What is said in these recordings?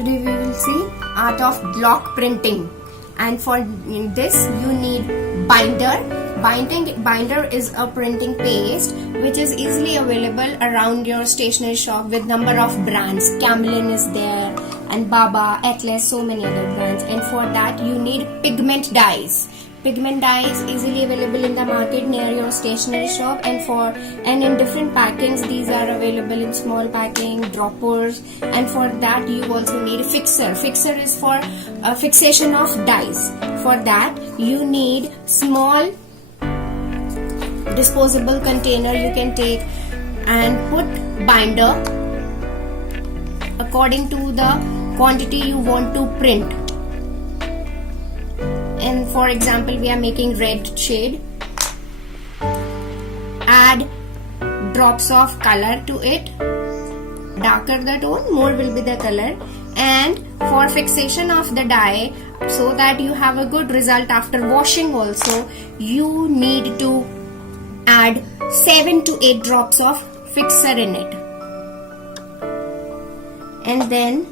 Today we will see art of block printing, and for this you need binder. Binder is a printing paste which is easily available around your stationery shop with number of brands. Camlin is there and Baba, Atlas, so many other brands. And for that you need pigment dyes. Pigment dye is easily available in the market near your stationery shop, and in different packings. These are available in small packing, droppers, and for that you also need fixer. Fixer is for fixation of dyes. For that you need small disposable container you can take and put binder according to the quantity you want to print. And for example, we are making red shade. Add drops of color to it. Darker the tone, more will be the color. And for fixation of the dye, so that you have a good result after washing also, you need to add 7 to 8 drops of fixer in it. And then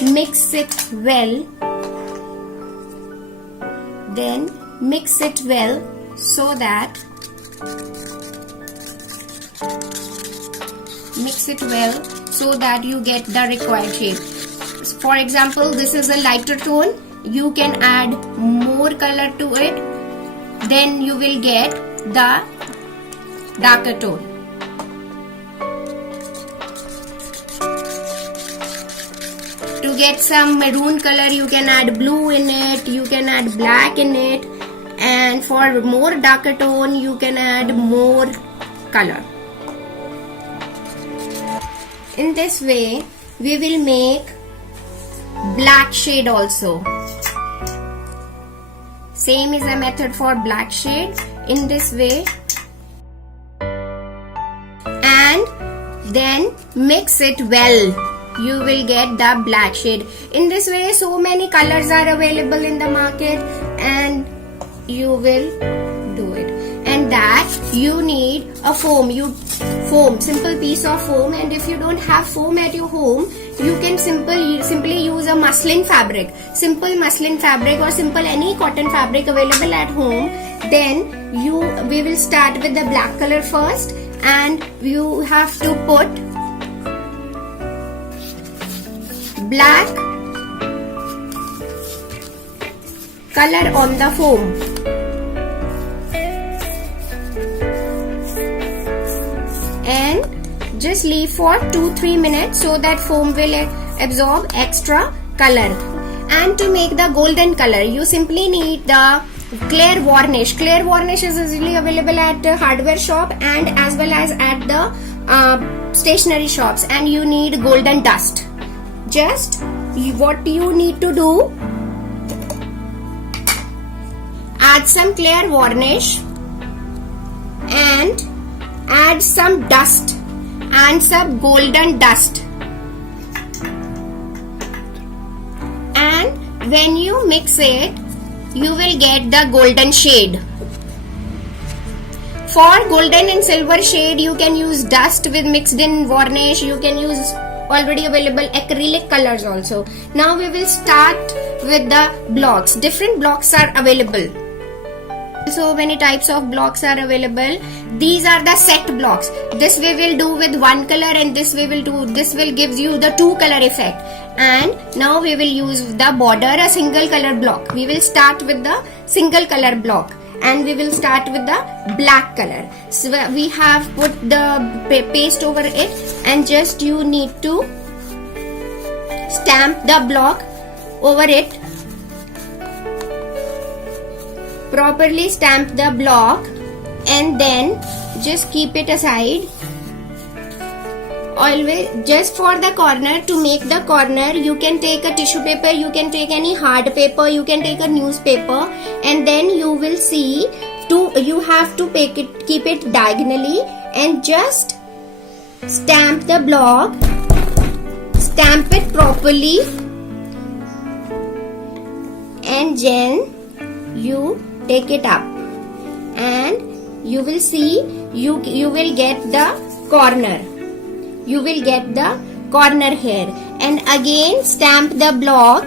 mix it well. So that you get the required shade. For example, this is a lighter tone. You can add more color to it, then you will get the darker tone. To get some maroon color, you can add blue in it, you can add black in it, and for more darker tone you can add more color. In this way we will make black shade also. Same is a method for black shade. In this way, and then mix it well, you will get the black shade. In this way, so many colors are available in the market, and you will do it. And that you need a foam, simple piece of foam. And if you don't have foam at your home, you can simply use a muslin fabric, simple muslin fabric, or simple any cotton fabric available at home. Then we will start with the black color first, and you have to put black color on the foam. And just leave for 2-3 minutes so that foam will absorb extra color. And to make the golden color, you simply need the clear varnish. Clear varnish is easily available at hardware shop and as well as at the stationery shops. And you need golden dust. Just what you need to do, add some clear varnish and add some dust and some golden dust, and when you mix it, you will get the golden shade. For golden and silver shade, you can use dust with mixed in varnish. You can use already available acrylic colors also. Now we will start with the blocks. Different blocks are available. So many types of blocks are available. These are the set blocks. This we will do with one color, and this will give you the 2 color effect. And now we will use the border, a single color block. We will start with the single color block, and we will start with the black color. So we have put the paste over it, and just you need to stamp the block over it. Properly stamp the block, and then just keep it aside. Always, just for the corner, to make the corner, you can take a tissue paper, you can take any hard paper, you can take a newspaper, and then you will see you have to keep it diagonally, and just stamp the block, stamp it properly, and then you take it up, and you will see you will get the corner. You will get the corner here, and again stamp the block.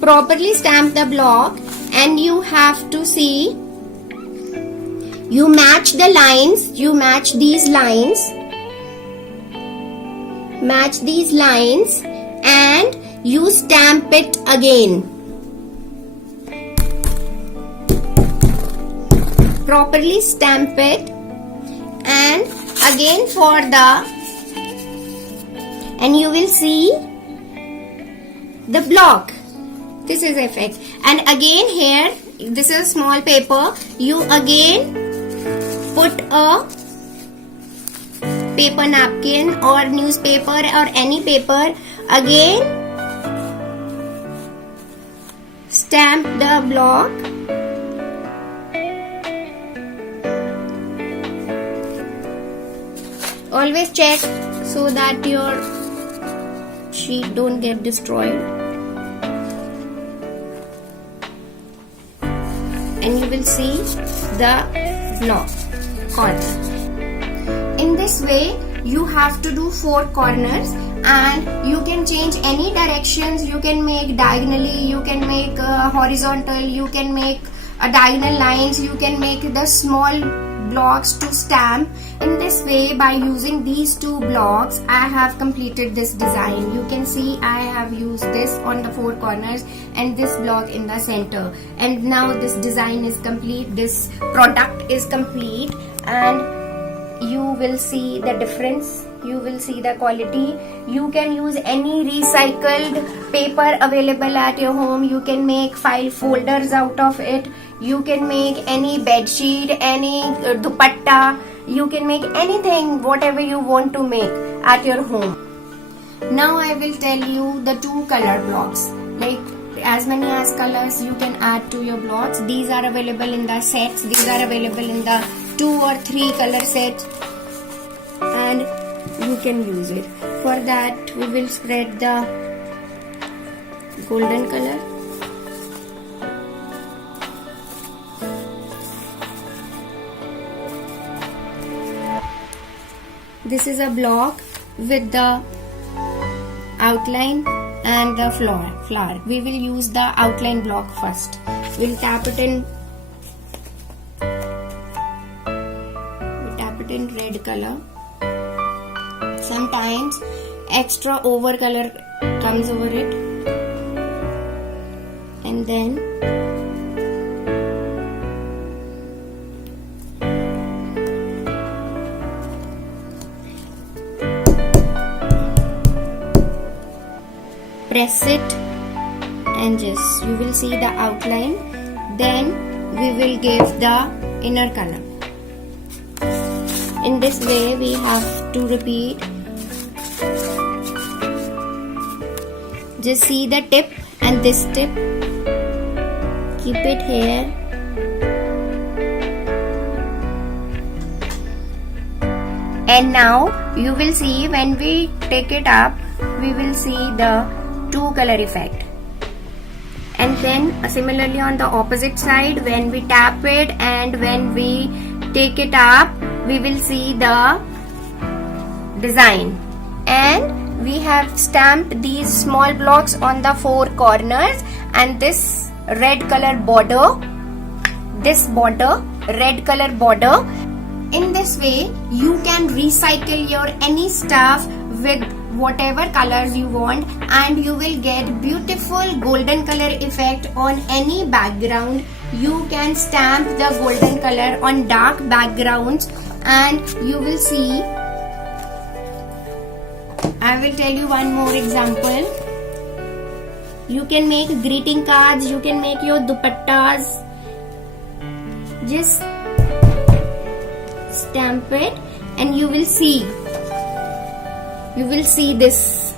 Properly stamp the block, and you have to see, you match the lines, you match these lines, and you stamp it again. Properly stamp it, and again for the, and you will see the block. This is effect. And again here, this is small paper, you again put a paper napkin or newspaper or any paper, again stamp the block. Always check so that your sheet don't get destroyed. And you will see the block corner. In this way, you have to do 4 corners, and you can change any directions. You can make diagonally, you can make horizontal, you can make diagonal lines, you can make the small blocks to stamp. In this way, by using these 2 blocks, I have completed this design. You can see I have used this on the 4 corners and this block in the center. And now this design is complete, this product is complete, and you will see the difference, you will see the quality. You can use any recycled paper available at your home. You can make file folders out of it. You can make any bed sheet, any dupatta. You can make anything, whatever you want to make at your home. Now I will tell you the 2 color blocks. Like as many as colors you can add to your blocks. These are available in the sets. These are available in the 2 or 3 color sets, and you can use it. For that, we will spread the golden color. This is a block with the outline and the flower. We will use the outline block first. We'll tap it in. We tap it in red color. Sometimes extra over color comes over it, and then press it, and just you will see the outline. Then we will give the inner color. In this way, we have to repeat. Just see the tip and this tip. Keep it here. And now you will see when we take it up, we will see the 2 color effect. And then similarly on the opposite side, when we tap it and when we take it up, we will see the design. And we have stamped these small blocks on the 4 corners, and this red color border, red color border. In this way, you can recycle your any stuff with whatever colors you want, and you will get beautiful golden color effect on any background. You can stamp the golden color on dark backgrounds, and you will see. I will tell you one more example. You can make greeting cards, you can make your dupattas. Just stamp it, and you will see this.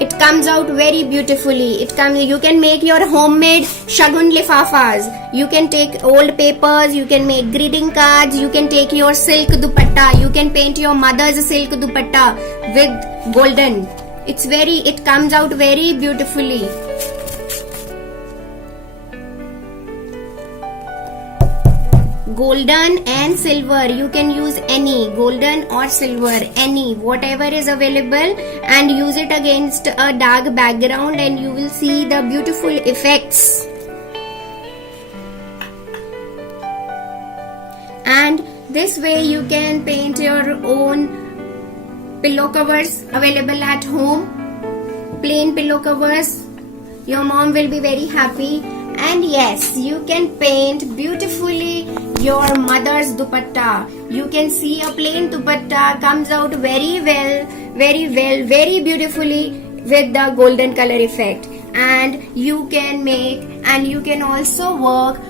It comes out very beautifully. You can make your homemade shagun lifafas. You can take old papers, you can make greeting cards, you can take your silk dupatta, you can paint your mother's silk dupatta with golden. It comes out very beautifully. golden and silver. You can use any golden or silver, any whatever is available, and use it against a dark background, and you will see the beautiful effects. And this way you can paint your own pillow covers available at home, plain pillow covers. Your mom will be very happy. And yes, you can paint beautifully your mother's dupatta. You can see a plain dupatta comes out very well, very beautifully with the golden color effect. And you can make, and you can also work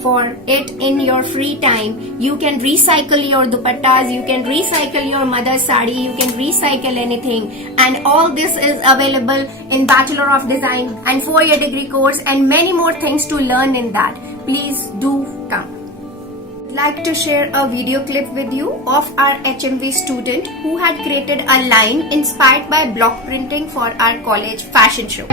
for it in your free time. You can recycle your dupattas, you can recycle your mother's sari, you can recycle anything, and all this is available in Bachelor of Design and 4-year degree course, and many more things to learn in that. Please do come. I'd like to share a video clip with you of our HMV student who had created a line inspired by block printing for our college fashion show.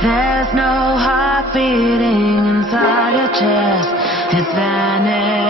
There's no heart beating inside your chest. It's vanished.